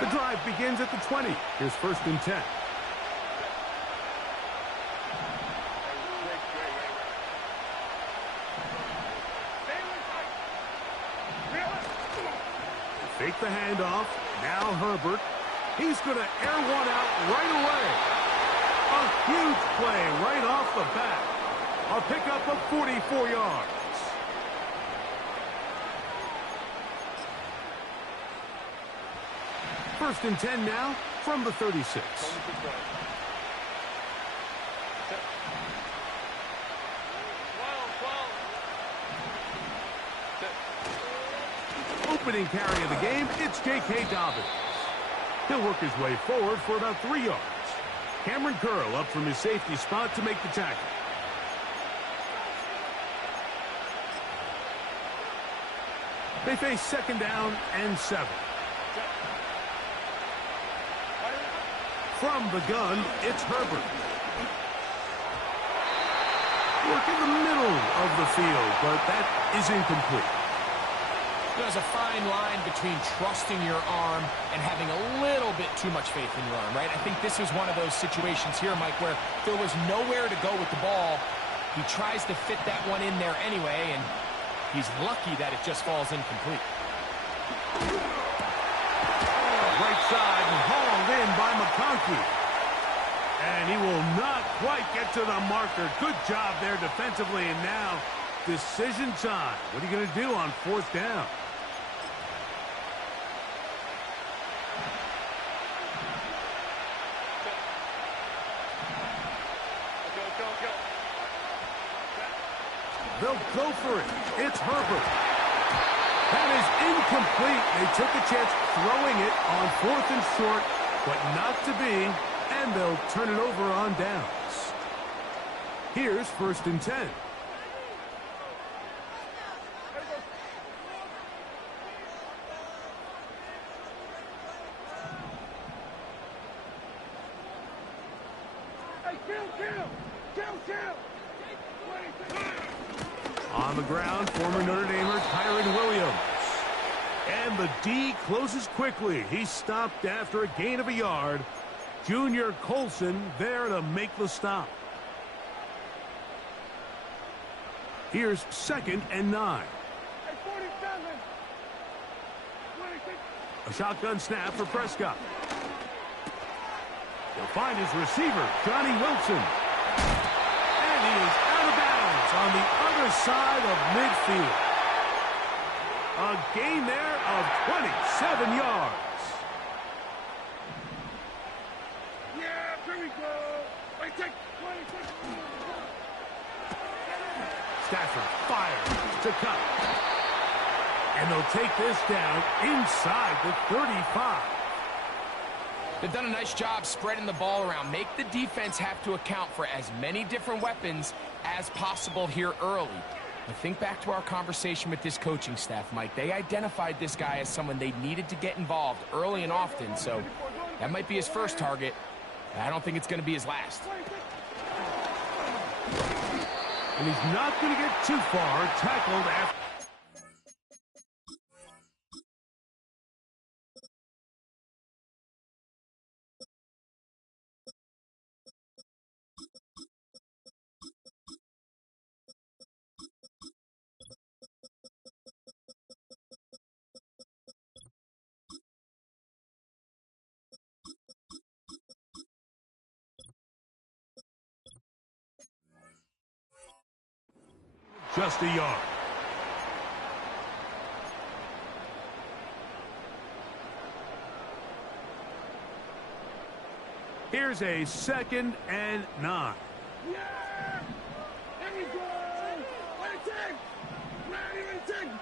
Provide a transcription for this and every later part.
The drive begins at the 20. Here's 1st and 10. Fake the handoff. Now Herbert. He's going to air one out right away. A huge play right off the bat. A pickup of 44 yards. First and 10 now from the 36. Opening carry of the game, it's J.K. Dobbins. He'll work his way forward for about 3 yards. Cameron Curl up from his safety spot to make the tackle. They face 2nd down and 7. From the gun, it's Herbert. Work in the middle of the field, but that is incomplete. There's a fine line between trusting your arm and having a little bit too much faith in your arm, right? I think this is one of those situations here, Mike, where there was nowhere to go with the ball. He tries to fit that one in there anyway, and he's lucky that it just falls incomplete. Right side and hauled in by McConkey. And he will not quite get to the marker. Good job there defensively, and now decision time. What are you going to do on 4th down? They'll go for it. It's Herbert. That is incomplete. They took a chance throwing it on 4th and short, but not to be, and they'll turn it over on downs. Here's 1st and 10. On the ground, former Notre Damer Kyron Williams. And the D closes quickly. He stopped after a gain of a yard. Junior Colson there to make the stop. Here's 2nd and 9. A shotgun snap for Prescott. He'll find his receiver, Johnny Wilson. And he is out of bounds on the other side of midfield. A gain there of 27 yards. Yeah, here we go. Stafford fires to cut. And they'll take this down inside the 35. They've done a nice job spreading the ball around. Make the defense have to account for as many different weapons as possible here early. But think back to our conversation with this coaching staff, Mike. They identified this guy as someone they needed to get involved early and often, so that might be his first target. I don't think it's going to be his last. And he's not going to get too far, tackled after. Just a yard. Here's a 2nd and 9. Yeah! There we go! What a take! Ready to take!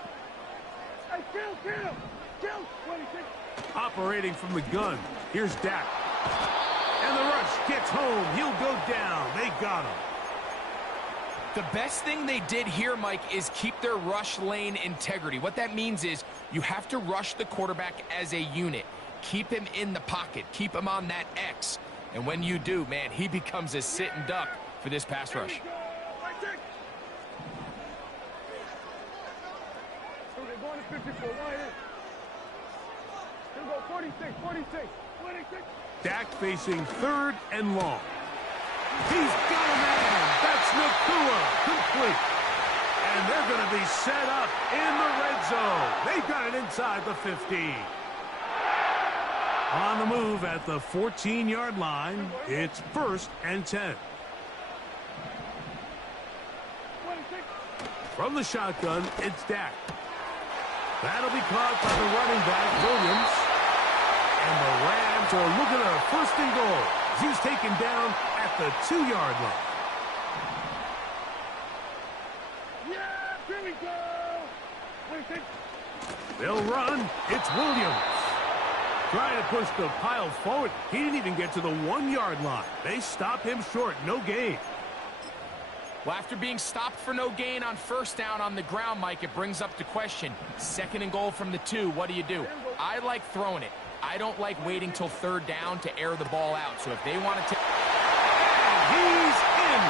Hey, kill! 26. Operating from the gun. Here's Dak. And the rush gets home. He'll go down. They got him. The best thing they did here, Mike, is keep their rush lane integrity. What that means is you have to rush the quarterback as a unit. Keep him in the pocket. Keep him on that X. And when you do, man, he becomes a sitting duck for this pass rush. Here we go, 46, 46, 46. Dak facing third and long. He's got a man. That's Nakua. Complete. And they're going to be set up in the red zone. They've got it inside the 15. On the move at the 14-yard line, it's 1st and 10. 26. From the shotgun, it's Dak. That'll be caught by the running back, Williams. And the Rams are looking at a 1st and goal. He's taken down at the 2-yard line. Yeah, here we go. 26. They'll run. It's Williams. Trying to push the pile forward. He didn't even get to the 1-yard line. They stopped him short. No gain. Well, after being stopped for no gain on 1st down on the ground, Mike, it brings up the question. 2nd and goal from the 2. What do? I like throwing it. I don't like waiting till 3rd down to air the ball out. So if they want to... He's in.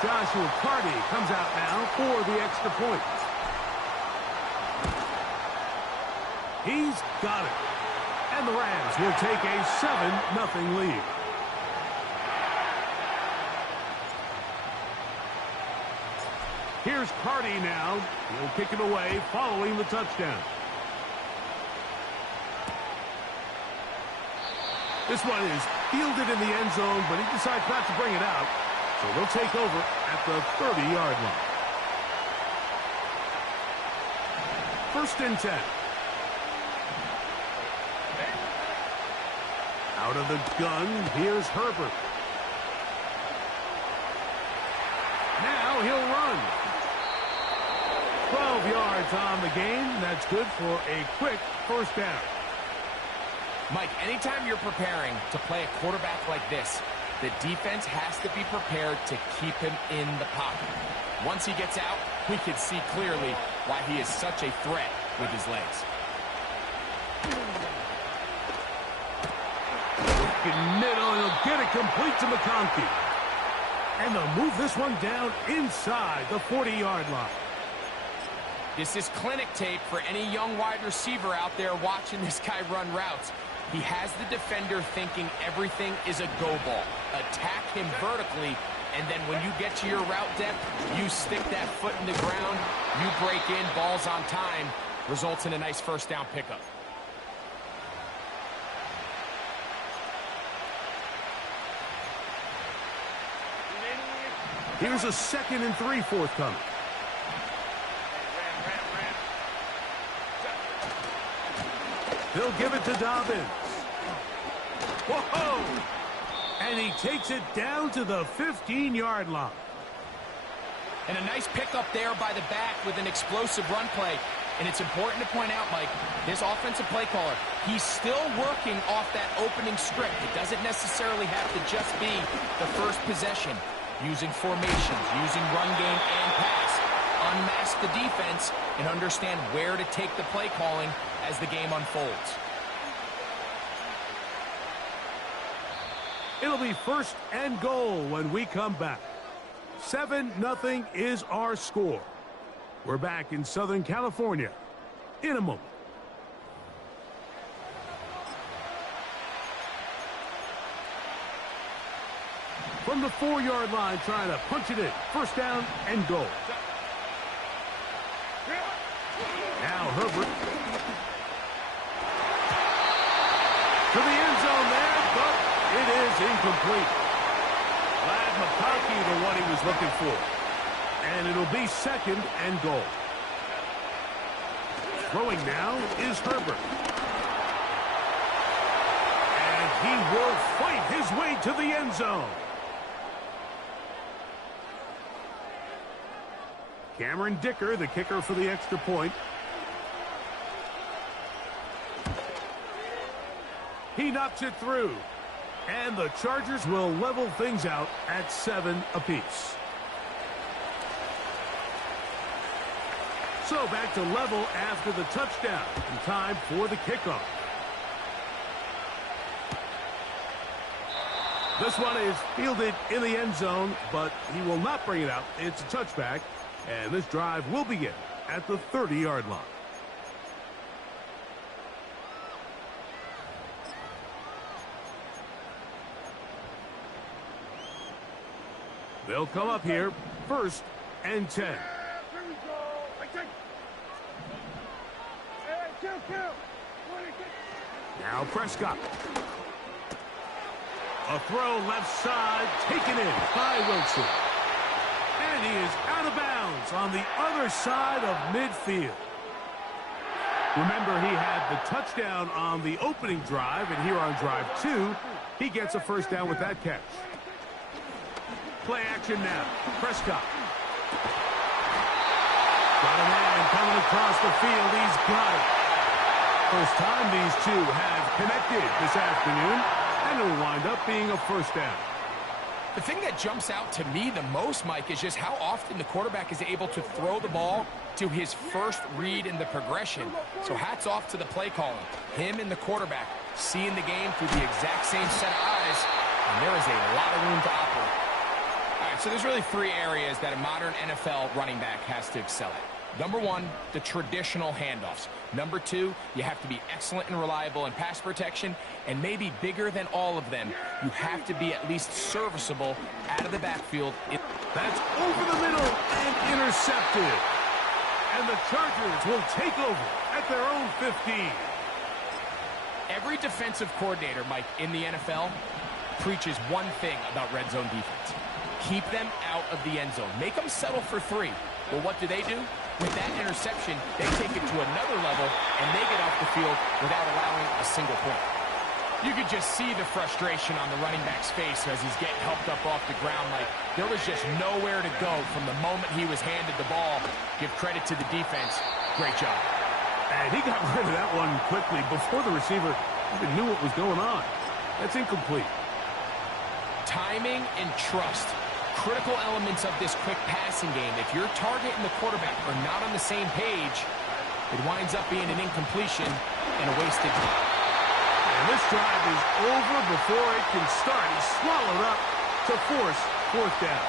Joshua Carty comes out now for the extra point. He's got it. And the Rams will take a 7-0 lead. Here's Carty now. He'll kick it away following the touchdown. This one is fielded in the end zone, but he decides not to bring it out. So they'll take over at the 30-yard line. 1st and 10. Out of the gun, here's Herbert. Now he'll run. 12 yards on the game. That's good for a quick 1st down. Mike, anytime you're preparing to play a quarterback like this, the defense has to be prepared to keep him in the pocket. Once he gets out, we can see clearly why he is such a threat with his legs. In middle, he'll get it complete to McConkey. And they'll move this one down inside the 40-yard line. This is clinic tape for any young wide receiver out there watching this guy run routes. He has the defender thinking everything is a go ball. Attack him vertically, and then when you get to your route depth, you stick that foot in the ground, you break in, balls on time, results in a nice 1st down pickup. Here's a 2nd and 3 forthcoming. They'll give it to Dobbins. Whoa! And he takes it down to the 15-yard line. And a nice pickup there by the back with an explosive run play. And it's important to point out, Mike, this offensive play caller, he's still working off that opening script. It doesn't necessarily have to just be the 1st possession. Using formations, using run game and pass. Unmask the defense and understand where to take the play calling as the game unfolds. It'll be 1st and goal when we come back. 7-0 is our score. We're back in Southern California in a moment. From the 4-yard line, trying to punch it in. 1st down and goal. Now Herbert. To the end zone there, but it is incomplete. Glad McConkey the one he was looking for. And it'll be 2nd and goal. Throwing now is Herbert. And he will fight his way to the end zone. Cameron Dicker, the kicker for the extra point. He knocks it through. And the Chargers will level things out at 7 apiece. So back to level after the touchdown. And time for the kickoff. This one is fielded in the end zone, but he will not bring it out. It's a touchback. And this drive will begin at the 30-yard line. They'll come up here, 1st and 10. Here we go. I take. Hey, kill. 26. Now Prescott. A throw left side, taken in by Wilson. And he is out of bounds on the other side of midfield. Remember, he had the touchdown on the opening drive, and here on drive 2, he gets a first down with that catch. Play action now. Prescott. Got a man coming across the field. He's got it. First time these two have connected this afternoon, and it'll wind up being a first down. The thing that jumps out to me the most, Mike, is just how often the quarterback is able to throw the ball to his first read in the progression. So hats off to the play caller. Him and the quarterback seeing the game through the exact same set of eyes, and there is a lot of room to operate. All right, so there's really 3 areas that a modern NFL running back has to excel at. Number 1, the traditional handoffs. Number 2, you have to be excellent and reliable in pass protection. And maybe bigger than all of them, you have to be at least serviceable out of the backfield. That's over the middle and intercepted. And the Chargers will take over at their own 15. Every defensive coordinator, Mike, in the NFL preaches one thing about red zone defense. Keep them out of the end zone. Make them settle for 3. Well, what do? With that interception, they take it to another level, and they get off the field without allowing a single point. You could just see the frustration on the running back's face as he's getting helped up off the ground. Like, there was just nowhere to go from the moment he was handed the ball. Give credit to the defense. Great job. And he got rid of that one quickly before the receiver even knew what was going on. That's incomplete. Timing and trust. Critical elements of this quick passing game. If your target and the quarterback are not on the same page, it winds up being an incompletion and a wasted time. And this drive is over before it can start. He's swallowed up to force 4th down.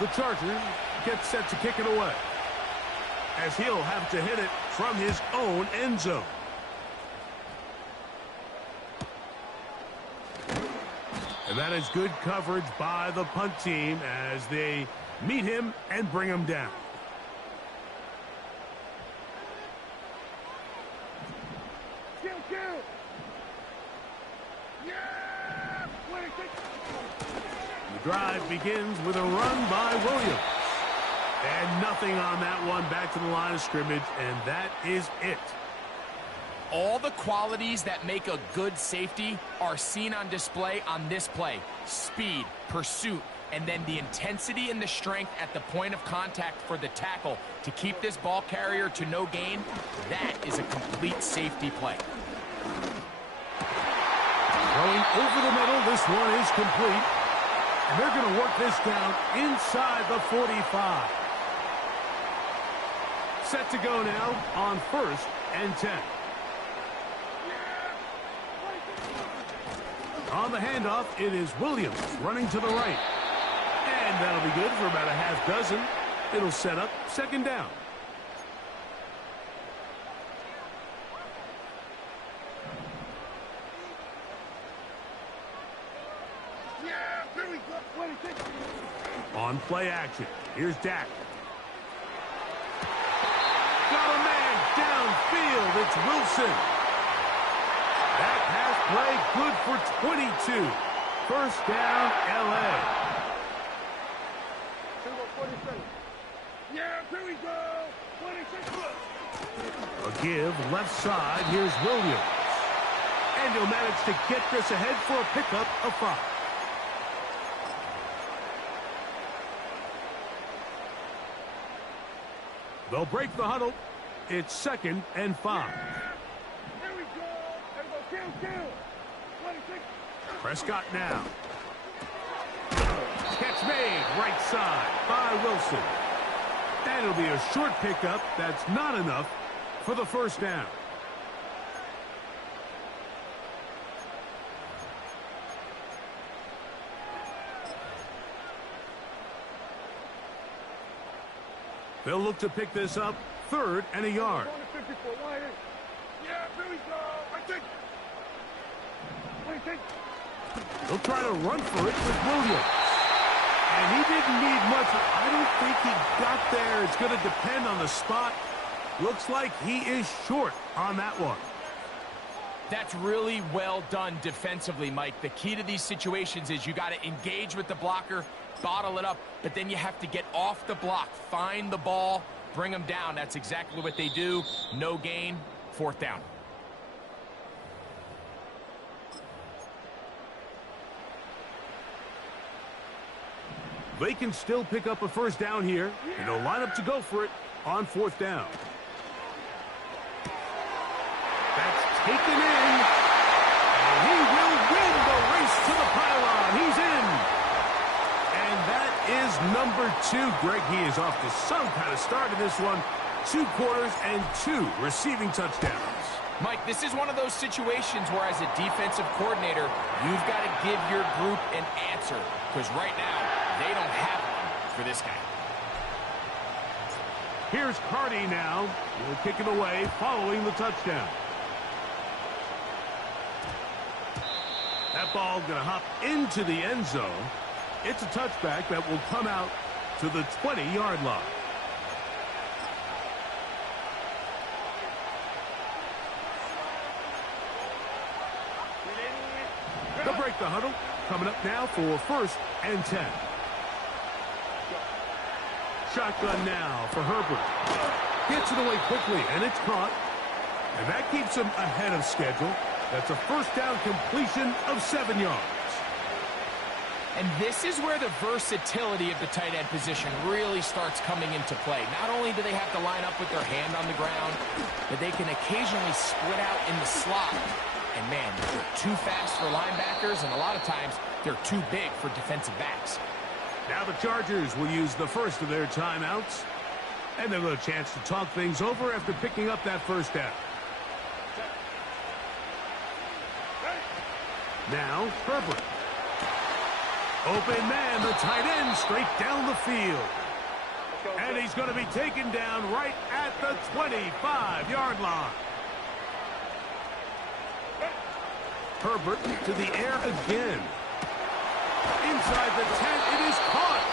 The Chargers get set to kick it away, as he'll have to hit it from his own end zone. And that is good coverage by the punt team as they meet him and bring him down. Kill. Yeah! 26. The drive begins with a run by Williams. And nothing on that one, back to the line of scrimmage, and that is it. All the qualities that make a good safety are seen on display on this play. Speed, pursuit, and then the intensity and the strength at the point of contact for the tackle to keep this ball carrier to no gain. That is a complete safety play. Going over the middle, this one is complete. And they're going to work this down inside the 45. Set to go now on 1st and 10. On the handoff, it is Williams running to the right. And that'll be good for about a half dozen. It'll set up 2nd down. Yeah, here we go. 26. On play action, here's Dak. Got a man downfield. It's Wilson. That pass play good for 22. 1st down, L.A. 47. Yeah, here we go. 26. A give left side. Here's Williams. And he'll manage to get this ahead for a pickup of 5. They'll break the huddle. It's 2nd and 5. Here we go. Kill. 26. Prescott now. Catch made right side by Wilson. And it'll be a short pickup. That's not enough for the 1st down. They'll look to pick this up, 3rd and a yard. Going to 54, wide. Yeah, here we go. I think. What do you think? They'll try to run for it with Williams. And he didn't need much. I don't think he got there. It's going to depend on the spot. Looks like he is short on that one. That's really well done defensively, Mike. The key to these situations is you got to engage with the blocker, bottle it up, but then you have to get off the block, find the ball, bring them down. That's exactly what they do. No gain, 4th down. They can still pick up a 1st down here, and they'll line up to go for it on 4th down. That's taken in, and he will win the race to the pylon. He's in. And that is number 2. Greg, he is off to some kind of start in this one. 2 quarters and 2 receiving touchdowns. Mike, this is one of those situations where as a defensive coordinator, you've got to give your group an answer, because right now, they don't have one for this guy. Here's Cardi now. He'll kick it away following the touchdown. That ball going to hop into the end zone. It's a touchback that will come out to the 20-yard line. They'll break the huddle. Coming up now for 1st and 10. Shotgun now for Herbert. Gets it away quickly, and it's caught. And that keeps him ahead of schedule. That's a 1st down completion of 7 yards. And this is where the versatility of the tight end position really starts coming into play. Not only do they have to line up with their hand on the ground, but they can occasionally split out in the slot. And man, they're too fast for linebackers, and a lot of times they're too big for defensive backs. Now the Chargers will use the 1st of their timeouts. And they'll get a chance to talk things over after picking up that 1st down. Now, Herbert. Open man, the tight end, straight down the field. And he's going to be taken down right at the 25-yard line. Herbert to the air again. Inside the 10, it is caught.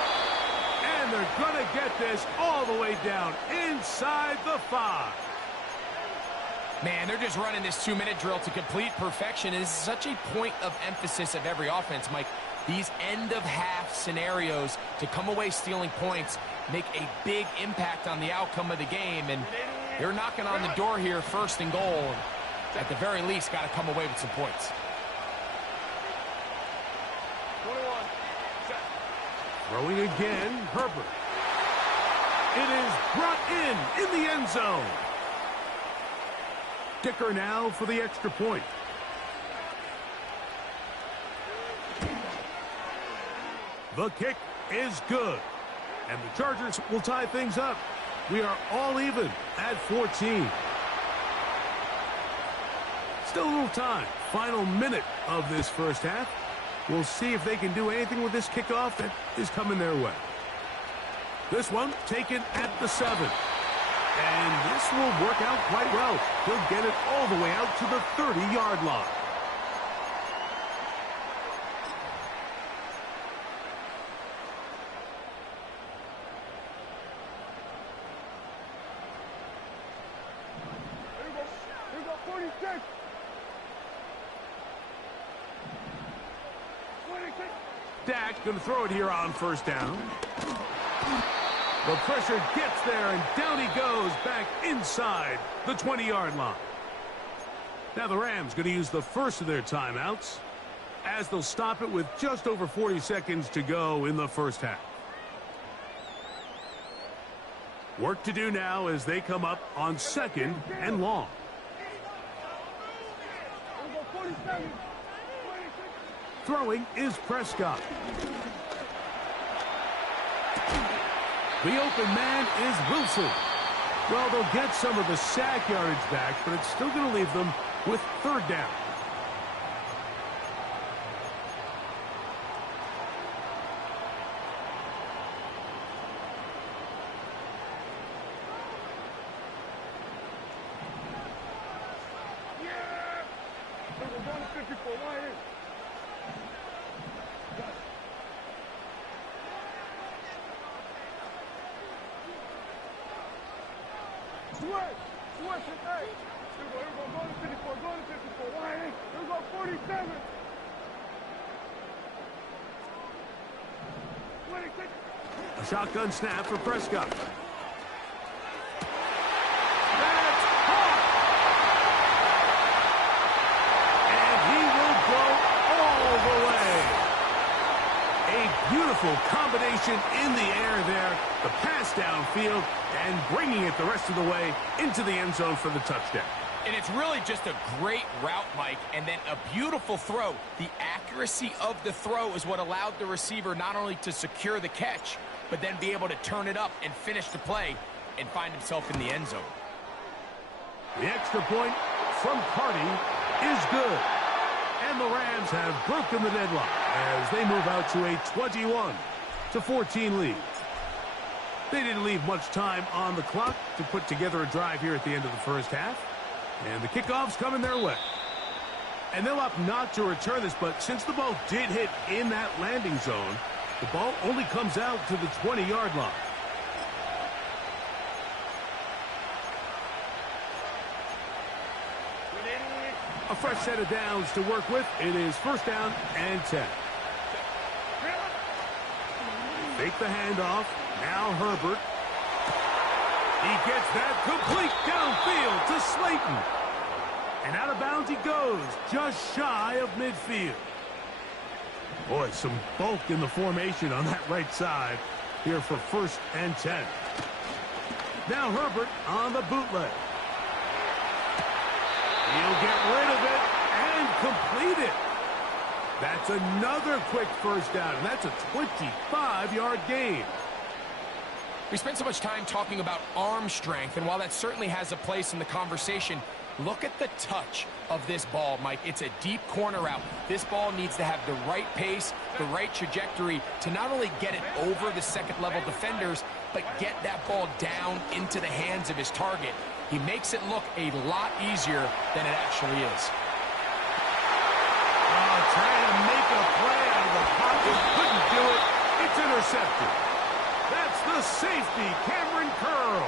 And they're going to get this all the way down inside the 5. Man, they're just running this 2-minute drill to complete perfection. And this is such a point of emphasis of every offense, Mike. These end-of-half scenarios to come away stealing points make a big impact on the outcome of the game. And they're knocking on the door here, 1st and goal. At the very least, got to come away with some points. 21. Throwing again, Herbert. It is brought in the end zone. Kicker now for the extra point. The kick is good. And the Chargers will tie things up. We are all even at 14. Still a little time. Final minute of this 1st half. We'll see if they can do anything with this kickoff that is coming their way. This one taken at the 7. And this will work out quite well. He'll get it all the way out to the 30-yard line. Here we go, 46. 26. Dak going to throw it here on 1st down. The pressure gets there, and down he goes back inside the 20-yard line. Now the Rams going to use the 1st of their timeouts as they'll stop it with just over 40 seconds to go in the 1st half. Work to do now as they come up on 2nd and long. Here we go, 47. 26. Throwing is Prescott. The open man is Wilson. Well, they'll get some of the sack yardage back, but it's still going to leave them with 3rd down. going to 54. Wide in. Switch. Switch it. Hey. Here we go. Go to 54. Go to 54. Wide in. Here we go. 47. 26. A shotgun snap for Prescott. Beautiful combination in the air there. The pass downfield and bringing it the rest of the way into the end zone for the touchdown. And it's really just a great route, Mike, and then a beautiful throw. The accuracy of the throw is what allowed the receiver not only to secure the catch, but then be able to turn it up and finish the play and find himself in the end zone. The extra point from Carty is good. And the Rams have broken the deadlock as they move out to a 21-14 lead. They didn't leave much time on the clock to put together a drive here at the end of the first half. And the kickoff's coming their way. And they'll opt not to return this, but since the ball did hit in that landing zone, the ball only comes out to the 20-yard line. A fresh set of downs to work with. It is first down and 10. Fake the handoff. Now Herbert. He gets that complete downfield to Slayton. And out of bounds he goes, just shy of midfield. Boy, some bulk in the formation on that right side here for first and 10. Now Herbert on the bootleg. He'll get rid of it and complete it. That's another quick first down, and that's a 25-yard gain. We spent so much time talking about arm strength, and while that certainly has a place in the conversation, look at the touch of this ball, Mike. It's a deep corner route. This ball needs to have the right pace, the right trajectory to not only get it over the second-level defenders, but get that ball down into the hands of his target. He makes it look a lot easier than it actually is. Trying to make a play out of the pocket, couldn't do it. It's intercepted. That's the safety, Cameron Curl.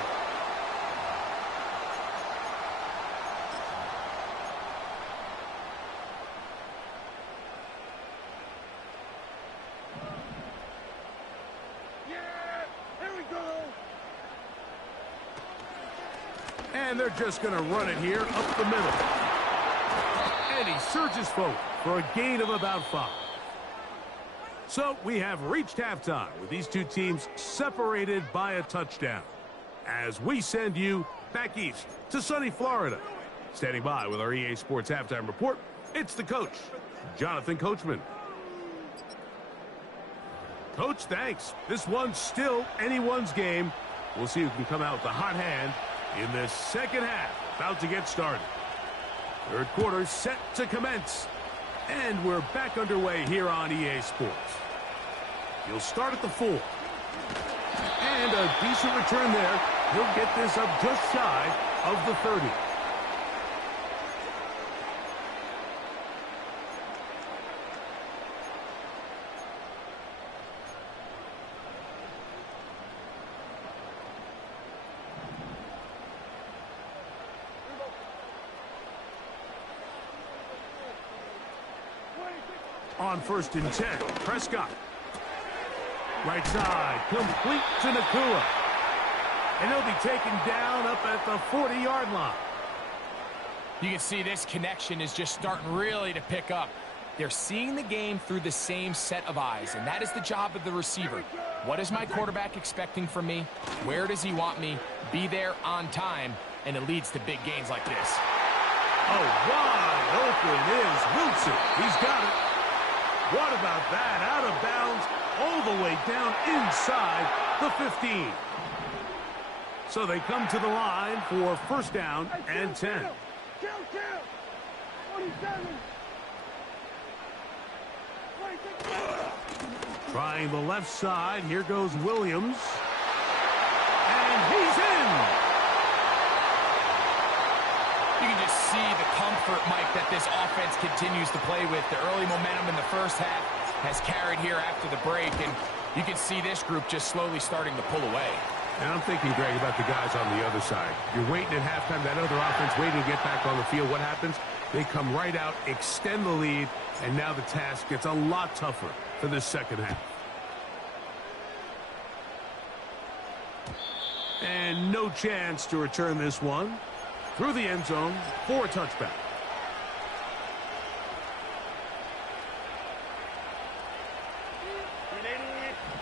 Yeah, here we go. And they're just going to run it here up the middle. And he surges forward for a gain of about 5. So we have reached halftime with these two teams separated by a touchdown. As we send you back east to sunny Florida. Standing by with our EA Sports Halftime Report, it's the coach, Jonathan Coachman. Coach, thanks. This one's still anyone's game. We'll see who can come out with the hot hand in this second half. About to get started. Third quarter set to commence. And we're back underway here on EA Sports. He'll start at the 4. And a decent return there. He'll get this up just shy of the 30. On first and 10, Prescott. Right side, complete to Nakua. And he'll be taken down up at the 40-yard line. You can see this connection is just starting really to pick up. They're seeing the game through the same set of eyes, and that is the job of the receiver. What is my quarterback expecting from me? Where does he want me? Be there on time, and it leads to big gains like this. Oh, wide open is Wilson. He's got it. What about that? Out of bounds, all the way down inside the 15. So they come to the line for first down and 10. Kill. 27. Trying the left side. Here goes Williams. And he's in. You can just see the comfort, Mike, that what this offense continues to play with. The early momentum in the first half has carried here after the break, and you can see this group just slowly starting to pull away. And I'm thinking, Greg, about the guys on the other side. You're waiting at halftime, that other offense waiting to get back on the field. What happens? They come right out, extend the lead, and now the task gets a lot tougher for this second half. And no chance to return this one through the end zone for a touchback.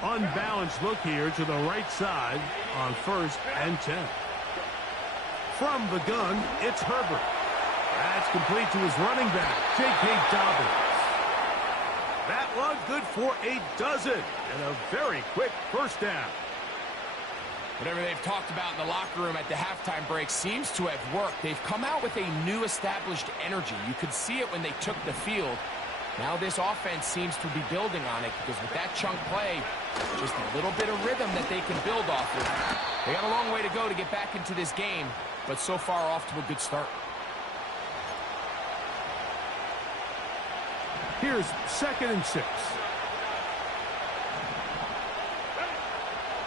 Unbalanced look here to the right side on 1st and 10. From the gun, it's Herbert. That's complete to his running back, J.K. Dobbins. That one good for a dozen and a very quick first down. Whatever they've talked about in the locker room at the halftime break seems to have worked. They've come out with a new established energy. You could see it when they took the field. Now this offense seems to be building on it because with that chunk play, just a little bit of rhythm that they can build off of. They got a long way to go to get back into this game, but so far off to a good start. Here's 2nd and 6.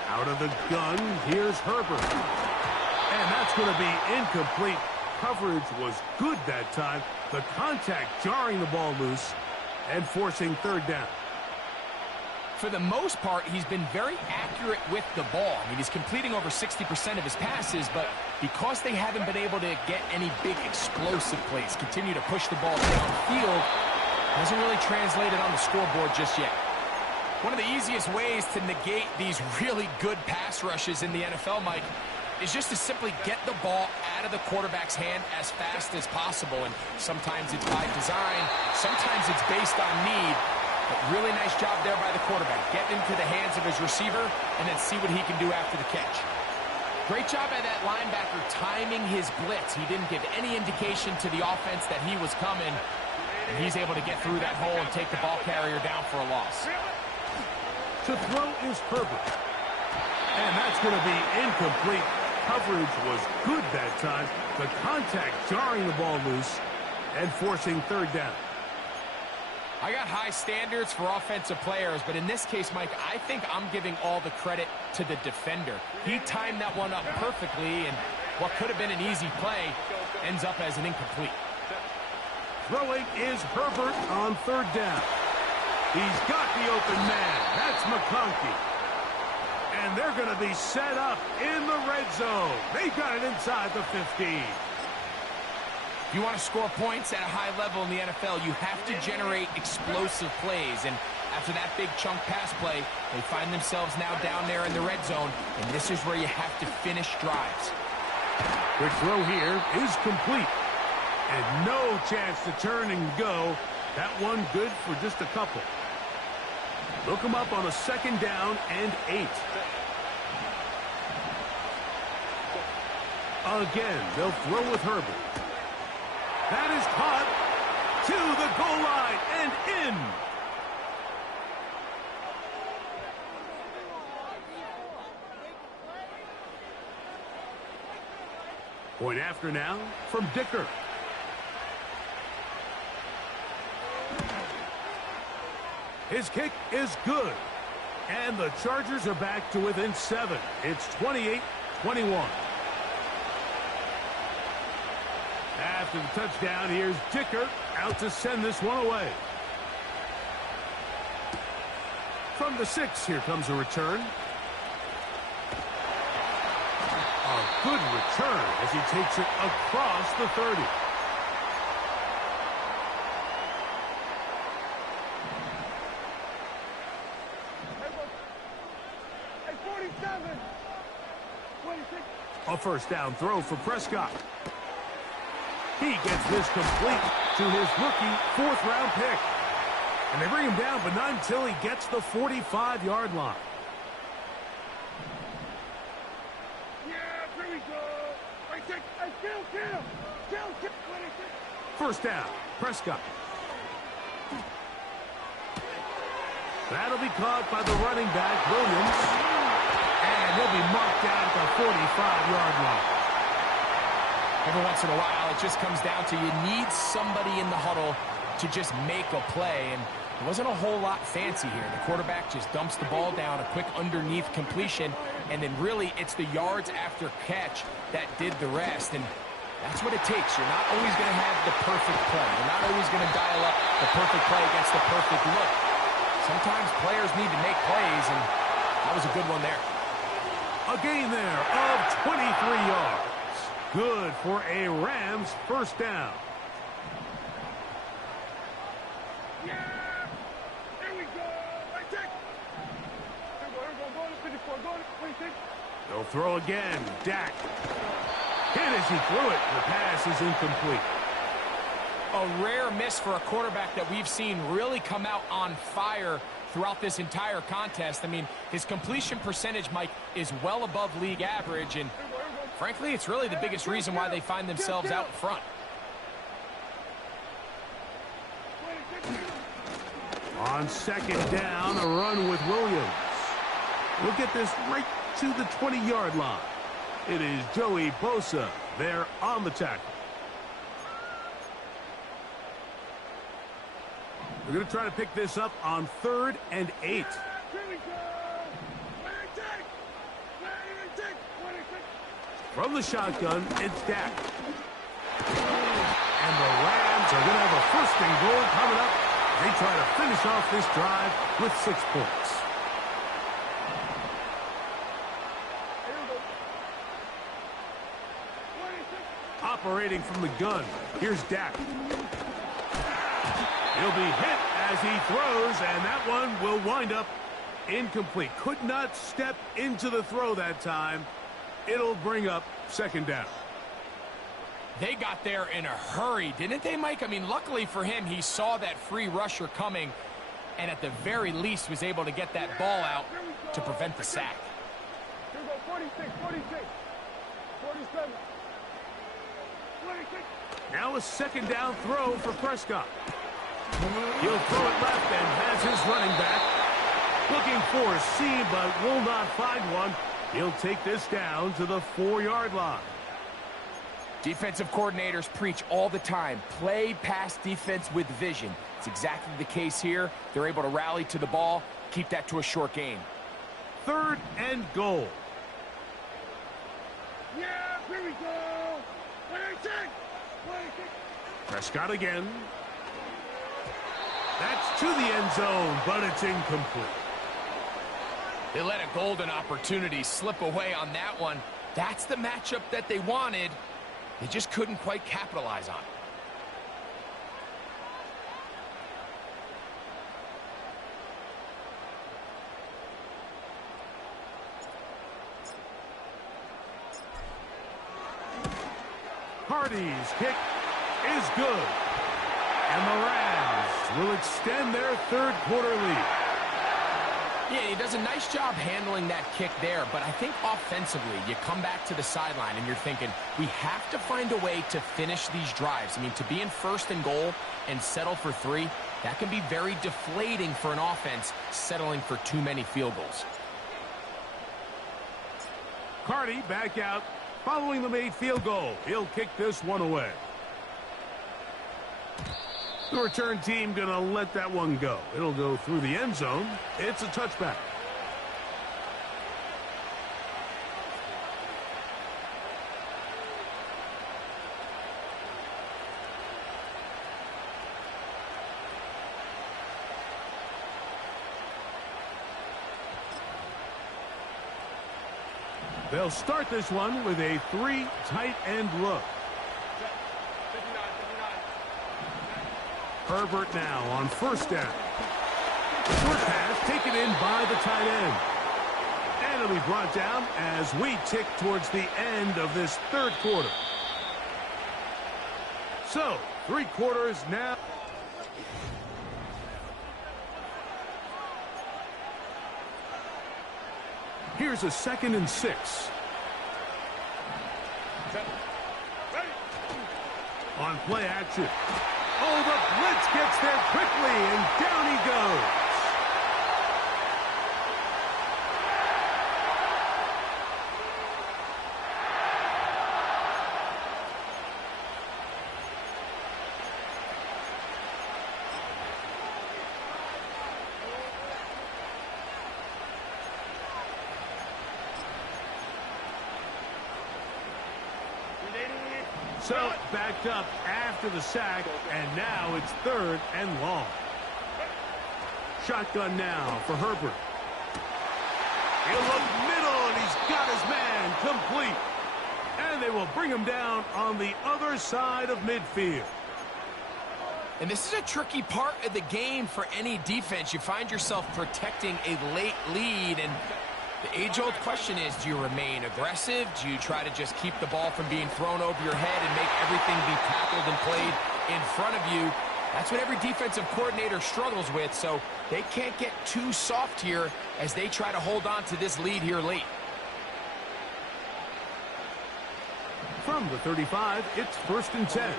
Out of the gun, here's Herbert. And that's going to be incomplete. Coverage was good that time. The contact jarring the ball loose and forcing 3rd down. For the most part, he's been very accurate with the ball. I mean, he's completing over 60% of his passes, but because they haven't been able to get any big explosive plays, continue to push the ball downfield, hasn't really translated on the scoreboard just yet. One of the easiest ways to negate these really good pass rushes in the NFL, Mike, is just to simply get the ball out of the quarterback's hand as fast as possible. And sometimes it's by design, sometimes it's based on need. But really nice job there by the quarterback. Get into the hands of his receiver and then see what he can do after the catch. Great job by that linebacker timing his blitz. He didn't give any indication to the offense that he was coming. And he's able to get through that hole and take the ball carrier down for a loss. To throw is Herbert. And that's going to be incomplete. Coverage was good that time. The contact jarring the ball loose and forcing 3rd down. I got high standards for offensive players, but in this case, Mike, I think I'm giving all the credit to the defender. He timed that one up perfectly, and what could have been an easy play ends up as an incomplete. Throwing is Herbert on 3rd down. He's got the open man. That's McConkey. And they're going to be set up in the red zone. They've got it inside the 15. If you want to score points at a high level in the NFL, you have to generate explosive plays. And after that big chunk pass play, they find themselves now down there in the red zone. And this is where you have to finish drives. Quick throw here is complete. And no chance to turn and go. That one good for just a couple. Look him up on a 2nd down and 8. Again, they'll throw with Herbert. That is caught to the goal line and in. Point after now from Dicker. His kick is good. And the Chargers are back to within 7. It's 28-21. After the touchdown, here's Dicker out to send this one away. From the 6, here comes a return. A good return as he takes it across the 30. A 1st down throw for Prescott. He gets this complete to his rookie 4th-round pick. And they bring him down, but not until he gets the 45-yard line. Yeah, here we go. Kill. 1st down, Prescott. That'll be caught by the running back, Williams. And he'll be marked down at the 45-yard line. Every once in a while, it just comes down to you need somebody in the huddle to just make a play, and it wasn't a whole lot fancy here. The quarterback just dumps the ball down, a quick underneath completion, and then really it's the yards after catch that did the rest, and that's what it takes. You're not always going to have the perfect play. You're not always going to dial up the perfect play against the perfect look. Sometimes players need to make plays, and that was a good one there. A gain there of 23 yards. Good for a Rams first down. Yeah! Here we go! Right check! Here we go, go to 54, go to 26. They'll throw again. Dak. Hit as he threw it. The pass is incomplete. A rare miss for a quarterback that we've seen really come out on fire throughout this entire contest. I mean, his completion percentage, Mike, is well above league average, and frankly, it's really the biggest reason why they find themselves out in front. On second down, a run with Williams. We'll get this right to the 20-yard line. It is Joey Bosa there on the tackle. We're going to try to pick this up on 3rd and 8. Here we go! From the shotgun, it's Dak. And the Rams are going to have a 1st and goal coming up. They try to finish off this drive with 6 points. Operating from the gun, here's Dak. He'll be hit as he throws, and that one will wind up incomplete. Could not step into the throw that time. It'll bring up 2nd down. They got there in a hurry, didn't they, Mike? I mean, luckily for him, he saw that free rusher coming, and at the very least was able to get that ball out to prevent the sack. Here we go, 46, 46, 47, 26. Now a 2nd down throw for Prescott. He'll throw it left and has his running back looking for a seam, but will not find one. He'll take this down to the 4-yard line. Defensive coordinators preach all the time, play pass defense with vision. It's exactly the case here. They're able to rally to the ball, keep that to a short game. 3rd and goal. Yeah, here we go. 26, 26. Prescott again. That's to the end zone, but it's incomplete. They let a golden opportunity slip away on that one. That's the matchup that they wanted. They just couldn't quite capitalize on it. Hardy's kick is good. And the Rams will extend their 3rd quarter lead. Yeah, he does a nice job handling that kick there, but I think offensively, you come back to the sideline and you're thinking, we have to find a way to finish these drives. I mean, to be in 1st and goal and settle for 3, that can be very deflating for an offense settling for too many field goals. Carty back out following the made field goal. He'll kick this one away. The return team going to let that one go. It'll go through the end zone. It's a touchback. They'll start this one with a 3 tight end look. Herbert now on 1st down. Short pass taken in by the tight end. And it'll be brought down as we tick towards the end of this 3rd quarter. So, 3 quarters now. Here's a 2nd and 6. On play action. Oh, the blitz gets there quickly, and down he goes. So, backed up after the sack, and now it's 3rd and long. Shotgun now for Herbert. He'll look middle, and he's got his man complete. And they will bring him down on the other side of midfield. And this is a tricky part of the game for any defense. You find yourself protecting a late lead, and the age-old question is, do you remain aggressive? Do you try to just keep the ball from being thrown over your head and make everything be tackled and played in front of you? That's what every defensive coordinator struggles with, so they can't get too soft here as they try to hold on to this lead here late. From the 35, it's 1st and 10.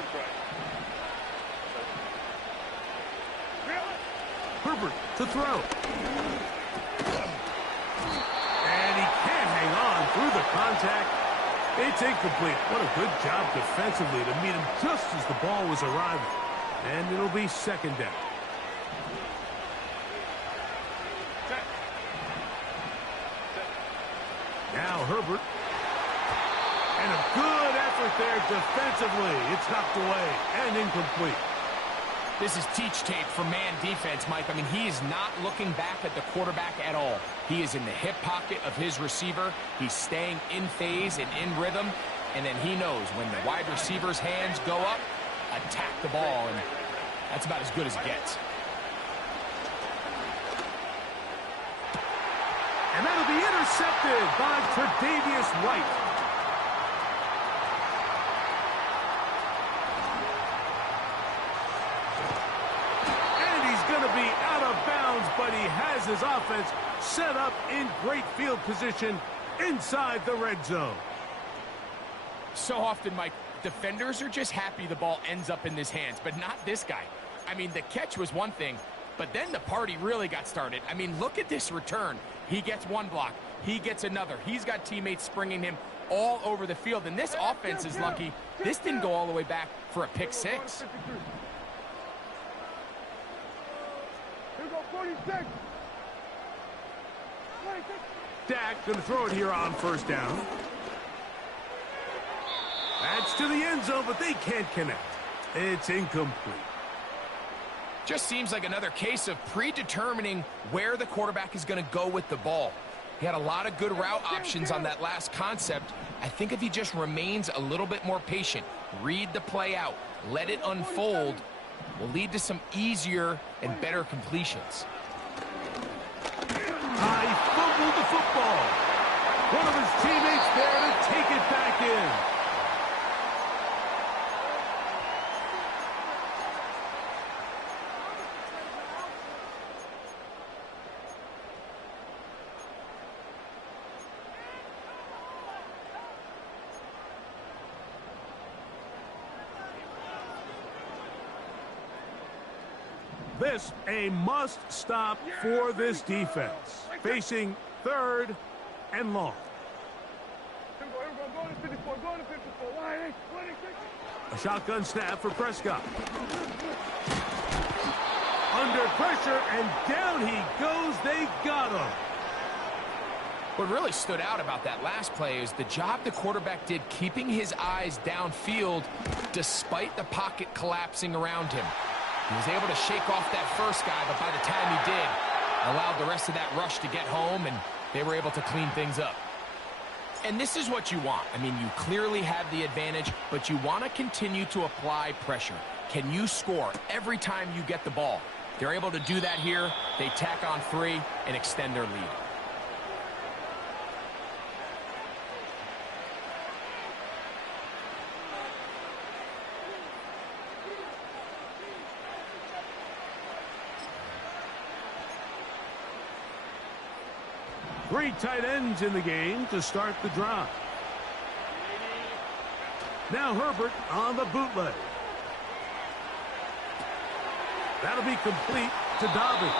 Herbert to throw. And he can't hang on through the contact. It's incomplete. What a good job defensively to meet him just as the ball was arriving. And it'll be 2nd down. Now Herbert. And a good effort there defensively. It's knocked away and incomplete. This is teach tape for man defense, Mike. I mean, he is not looking back at the quarterback at all. He is in the hip pocket of his receiver. He's staying in phase and in rhythm. And then he knows when the wide receiver's hands go up, attack the ball. And that's about as good as it gets. And that'll be intercepted by Tre'Davious White. But he has his offense set up in great field position inside the red zone. So often, Mike, defenders are just happy the ball ends up in his hands, but not this guy. I mean, the catch was one thing, but then the party really got started. I mean, look at this return. He gets one block. He gets another. He's got teammates springing him all over the field, and this offense is lucky. This didn't go all the way back for a pick six. Dak going to throw it here on 1st down. That's to the end zone, but they can't connect. It's incomplete. Just seems like another case of predetermining where the quarterback is going to go with the ball. He had a lot of good route options on that last concept. I think if he just remains a little bit more patient, read the play out, let it unfold, will lead to some easier and better completions. He fumbled the football. One of his teammates there to take it back in. This a must-stop for this defense. Facing 3rd and long. A shotgun snap for Prescott. Under pressure, and down he goes. They got him. What really stood out about that last play is the job the quarterback did keeping his eyes downfield despite the pocket collapsing around him. He was able to shake off that first guy, but by the time he did, allowed the rest of that rush to get home, and they were able to clean things up. And this is what you want. I mean, you clearly have the advantage, but you want to continue to apply pressure. Can you score every time you get the ball? They're able to do that here. They tack on 3 and extend their lead. Three tight ends in the game to start the drive. Now Herbert on the bootleg. That'll be complete to Dobbins.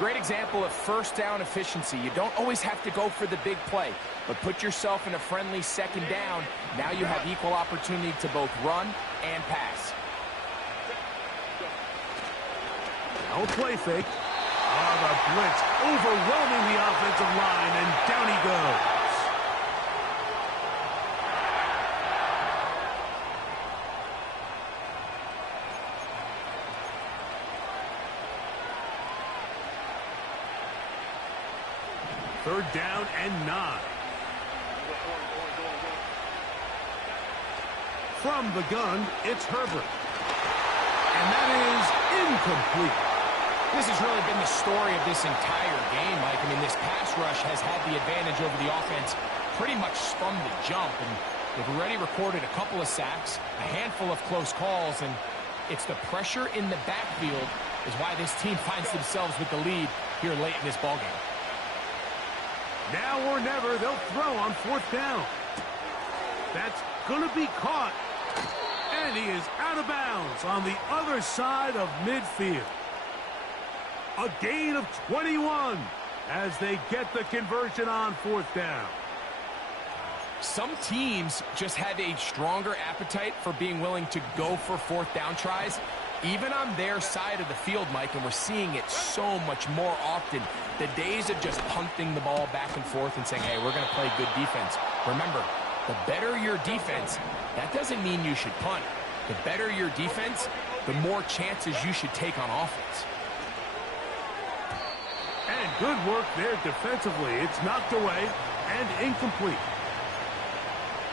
Great example of 1st down efficiency. You don't always have to go for the big play, but put yourself in a friendly 2nd down. Now you have equal opportunity to both run and pass. No play fake. The blitz overwhelming the offensive line, and down he goes. Third down and 9. From the gun, it's Herbert. And that is incomplete. This has really been the story of this entire game, Mike. I mean, this pass rush has had the advantage over the offense pretty much from the jump. And they've already recorded a couple of sacks, a handful of close calls, and it's the pressure in the backfield is why this team finds themselves with the lead here late in this ballgame. Now or never, they'll throw on fourth down. That's going to be caught. And he is out of bounds on the other side of midfield. A gain of 21 as they get the conversion on fourth down. Some teams just have a stronger appetite for being willing to go for fourth down tries, even on their side of the field, Mike, and we're seeing it so much more often. The days of just punting the ball back and forth and saying, hey, we're going to play good defense. Remember, the better your defense, that doesn't mean you should punt. The better your defense, the more chances you should take on offense. And good work there defensively. It's knocked away and incomplete.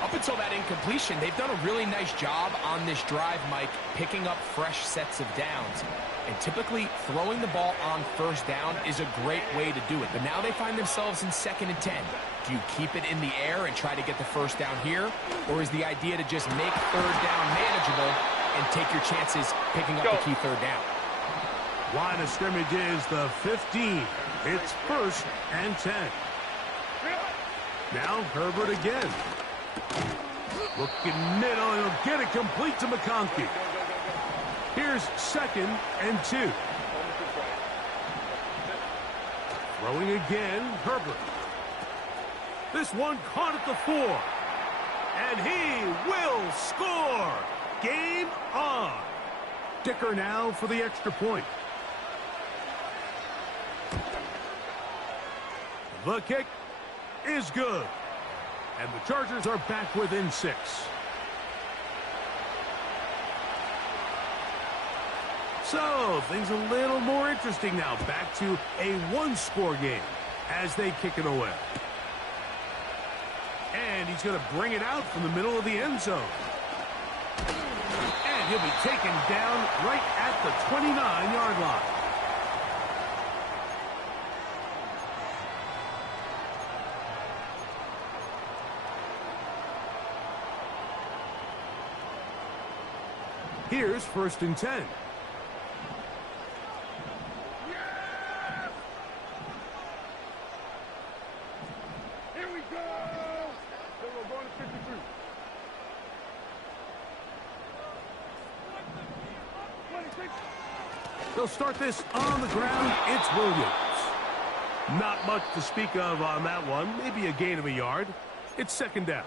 Up until that incompletion, they've done a really nice job on this drive, Mike, picking up fresh sets of downs. And typically, throwing the ball on first down is a great way to do it. But now they find themselves in 2nd and 10. Do you keep it in the air and try to get the first down here? Or is the idea to just make third down manageable and take your chances picking up the key third down? Line of scrimmage is the 15. It's 1st and 10. Now Herbert again. Looking middle, and he'll get it complete to McConkey. Here's 2nd and 2. Throwing again, Herbert. This one caught at the 4. And he will score. Game on. Kicker now for the extra point. The kick is good. And the Chargers are back within 6. So, things a little more interesting now. Back to a one-score game as they kick it away. And he's going to bring it out from the middle of the end zone. And he'll be taken down right at the 29-yard line. Here's 1st and 10. Here we go. So we're going to 53. 26. They'll start this on the ground. It's Williams. Not much to speak of on that one. Maybe a gain of a yard. It's 2nd down.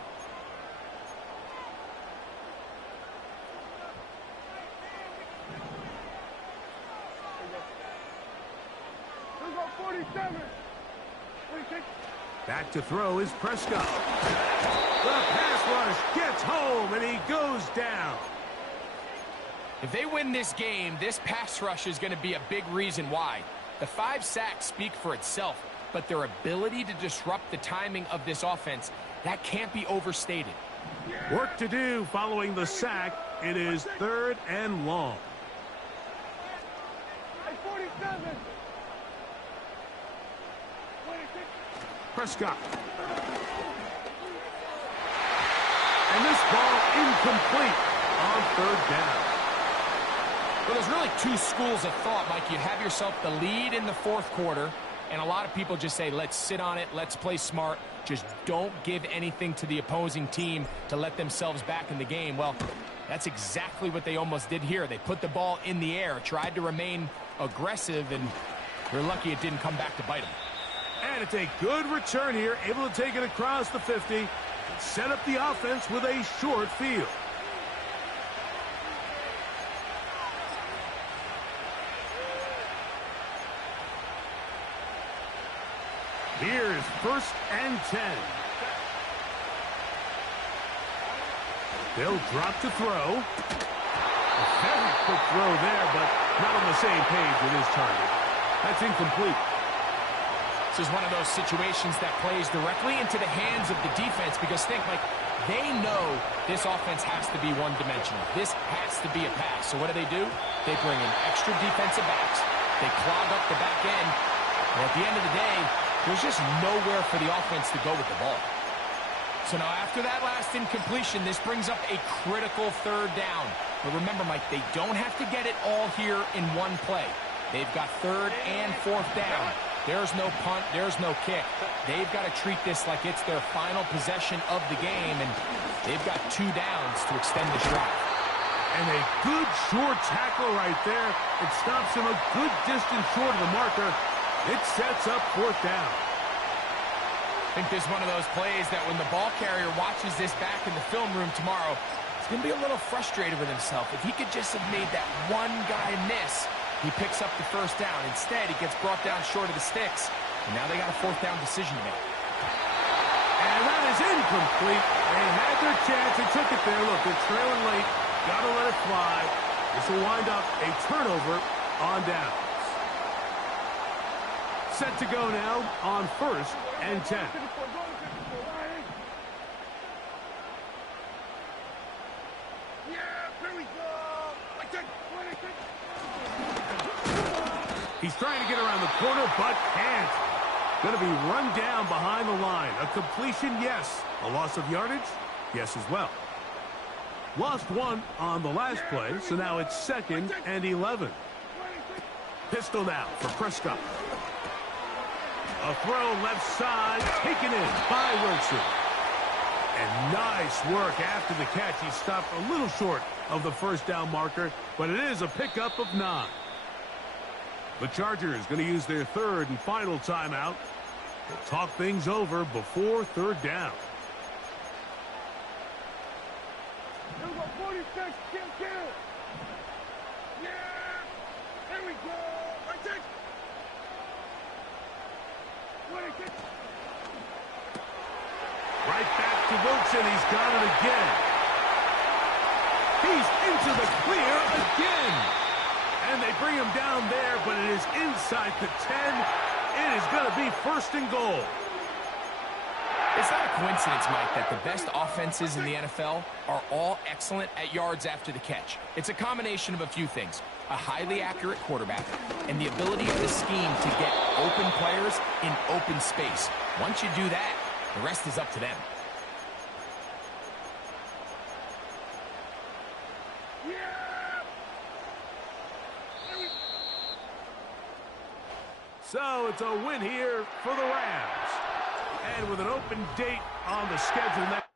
Back to throw is Prescott. The pass rush gets home, and he goes down. If they win this game, this pass rush is going to be a big reason why. The 5 sacks speak for itself, but their ability to disrupt the timing of this offense, that can't be overstated. Work to do following the sack. It is 3rd and long. 47. Prescott. And this ball incomplete on 3rd down. Well, there's really 2 schools of thought, Mike. You have yourself the lead in the 4th quarter, and a lot of people just say, let's sit on it, let's play smart, just don't give anything to the opposing team to let themselves back in the game. Well, that's exactly what they almost did here. They put the ball in the air, tried to remain aggressive, and they're lucky it didn't come back to bite them. And it's a good return here, able to take it across the 50 and set up the offense with a short field. Here's 1st and 10. They'll drop to throw. A very quick throw there, but not on the same page with his target. That's incomplete. This is one of those situations that plays directly into the hands of the defense because they know this offense has to be one-dimensional. This has to be a pass. So what do? They bring in extra defensive backs. They clog up the back end. And at the end of the day, there's just nowhere for the offense to go with the ball. So now after that last incompletion, this brings up a critical third down. But remember, Mike, they don't have to get it all here in one play. They've got third and fourth down. There's no punt. There's no kick. They've got to treat this like it's their final possession of the game, and they've got 2 downs to extend the drive. And a good short tackle right there. It stops him a good distance short of the marker. It sets up fourth down. I think this is one of those plays that when the ball carrier watches this back in the film room tomorrow, he's going to be a little frustrated with himself. If he could just have made that one guy miss, he picks up the first down. Instead, he gets brought down short of the sticks, and now they got a fourth down decision to make. And that is incomplete. They had their chance. They took it there. Look, they're trailing late. Got to let it fly. This will wind up a turnover on downs. Set to go now on 1st and 10. He's trying to get around the corner, but can't. Going to be run down behind the line. A completion, yes. A loss of yardage, yes as well. Lost 1 on the last play, so now it's 2nd and 11. Pistol now for Prescott. A throw left side, taken in by Wilson. And nice work after the catch. He stopped a little short of the first down marker, but it is a pickup of 9. The Chargers going to use their 3rd and final timeout. They'll talk things over before 3rd down. Here we go, 46, kill. Yeah, here we go. Right there. 26. Right back to Wilson. He's got it again. He's into the clear again. And they bring him down there, but it is inside the 10. It is going to be 1st and goal. It's not a coincidence, Mike, that the best offenses in the NFL are all excellent at yards after the catch. It's a combination of a few things. A highly accurate quarterback and the ability of the scheme to get open players in open space. Once you do that, the rest is up to them. So it's a win here for the Rams. And with an open date on the schedule next